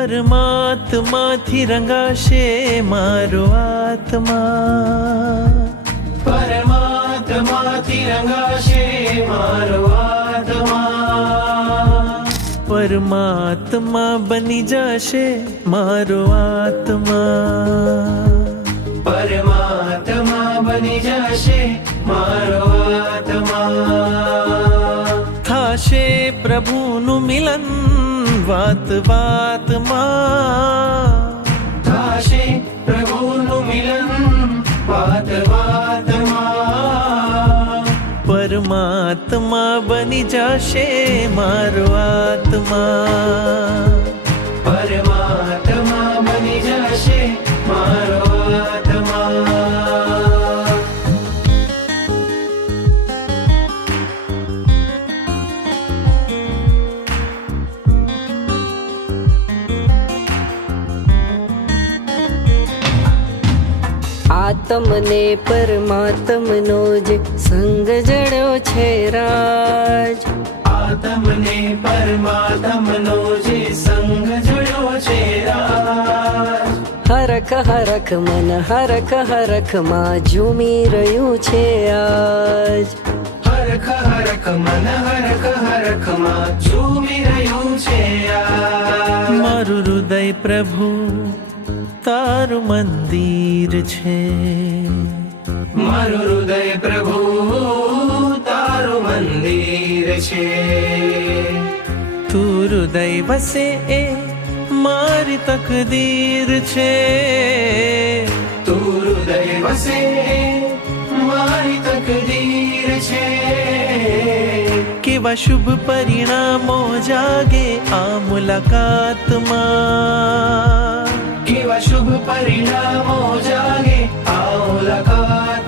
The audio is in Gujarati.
પરમાત્માથી રંગાશે મારો આત્મા, પરમાત્માથી રંગાશે મારો આત્મા, પરમાત્મા બની જશે મારો આત્મા, પરમાત્મા બની જશે મારો આત્મા. થાશે પ્રભુનું મિલન વાત વાતમાં, થાશે પ્રભુનું મિલન વાત વાતમાં, પરમાત્મા બની જશે મારો આત્મા, પરમાત્મા બની જશે મારો આત્મા. આત્મને પરમાત્મનો જે સંગ જડ્યો છે રાજ, આત્મને પરમાત્મનો જે સંગ જડ્યો છે રાજ, હરખ હરખ મન હરખ હરખ માં ઝૂમી રહ્યું છે આજ, હરખ હરખ મન હરખ હરખ માં ઝૂમી રહ્યું છે આજ. મારું હૃદય પ્રભુ તારું મંદિર છે, મારું હૃદય પ્રભુ તારું મંદિર છે, તું હૃદય વસે એ મારી તકદીર છે, તું હૃદય વસે મારી તકદીર છે. કેવા શુભ પરિણામો જાગે આ મુલાકાતમાં, કેવા શુભ પરિણામો જાગે આ મુલાકાત